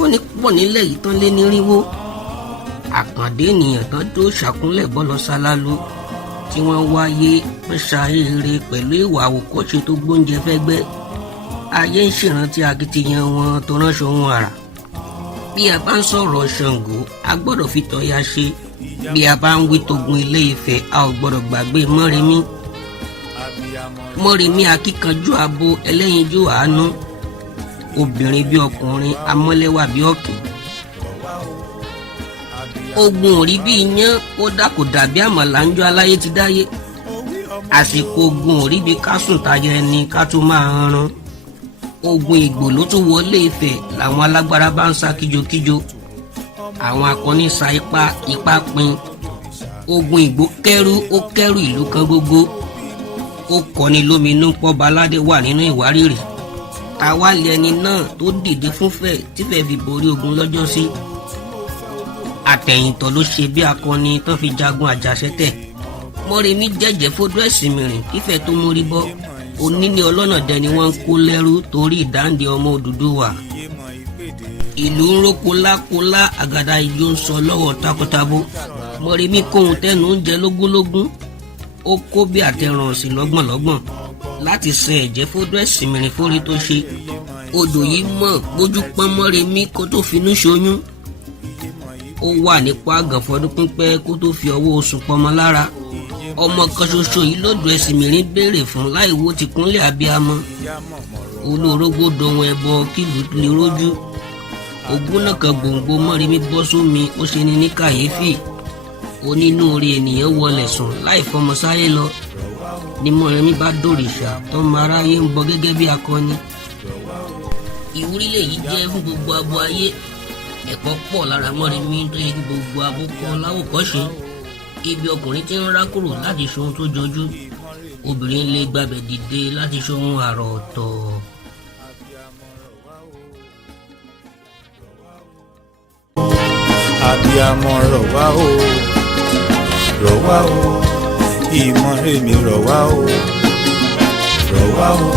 akọni pọ̀ nílẹ̀ yìí tán lé nírinwó. Àkàndé ènìyàn tán tó ṣàkúnlẹ̀ bọ́lọ ṣálálu tí wọ́n wáyé ń ṣàìrè pẹ̀lú ìwà àwòkọ́ṣe tó gbóúnjẹ fẹ́gbẹ́. Ayé ń ṣèrántí akitiyan wọn tó ránṣọ wọn àrà. Bí a bá ń sọ̀rọ̀ Ṣàngó a gbọ́dọ̀ fi tọ̀yà ṣe. Bí a bá ń wí Tógun Ilé Ifẹ̀ a ò gbọ́dọ̀ gbàgbé Mọ́remí. Mọ́remí akíkanjú abo ẹlẹ́yinjú àánú. Obìnrin bí ọkùnrin amọ́lẹ́wà bí ọ̀kín. Ogun ò rí bí iyán ó dà kò dàbí àmàlà ń jọ aláyé ti dáyé. Àsìkò ogun ò rí bí ká sùn tayọ ẹni ká tó máa rán. Ogun Ìgbò ló tún wọlé Ifẹ̀ làwọn alágbára bá ń sá kíjokíjo. Àwọn akọni sa ipá pin. Ogun Ìgbò kẹ́rù ìlú kan gógó. Ó kọni lóminú pọ́ba aládé wà nínú ìwárìrì. Àwa lè ẹni náà tó dìde fúnfẹ̀ tífẹ̀ fi borí ogun lọ́jọ́ sí. Àtẹ̀yìntọ̀ ló ṣe bí akọni tán fi jagun àjàṣẹ́tẹ̀. Mọ́remí jẹ́jẹ́ fódú ẹ̀sìn mìrìn kífẹ̀ tó mórí bọ́. Oníní ọlọ́nà dẹ ni wọ́n ń kó lẹ́rú torí ìdáǹdè ọmọ Odùduwà. Ìlú ń ró kólákólá àgàdà ìjó ń sọ lọ́wọ́ takọtabo. Mọ́remí kóhun tẹ́nu ń jẹ lógúnlógún. Ó kó bí àtẹrùn ọ̀sìn lọ́gbọ̀nlọ́gbọ̀n láti sẹ ẹ̀jẹ̀ fódú ẹ̀sìn mìrìn fórí tó ṣe. Odò yìí mọ̀ gbójú pọ́n Mọ́remí kó tó finú ṣoyún. Ó wà nípò àgàn fọdún pípẹ́ kó tó fi ọwọ́ oṣù pọmọ lára. Ọmọ kan ṣoṣo yìí lódò ẹ̀sìn mìíràn béèrè fún láìwo ti kúnlẹ̀ abiyamọ. Olórógbó dohun ẹbọ kílù lè rójú. Ogún náà kan gbòǹgbò Mọ́remí bọ́ sómi ó ṣe ni ní kàyéfì. Onínúure ènìyàn wọlé sùn láì fọmọ sáyé lọ. Ni Mọ́remí bá dòrìṣà tọ́mọ aráyé ń bọ gẹ́gẹ́ bí akọni. Ìwúrí lèyí jẹ́ fún gbogbo abo ayé. Ẹ̀kọ́ pọ̀ lára Mọ́remí tó yẹ kí gbogbo abo kan láwòkọ́ṣe. Ibi ọkùnrin tí ń rákòrò láti ṣohun tó jọjú, obìnrin lè gbàbẹ̀ dìde láti ṣohun àrà ọ̀tọ̀. Abiyamọ rọ̀ wá o, rọ̀ wá o, ìmọ̀ràn mi rọ̀ wá o, rọ̀ wá o.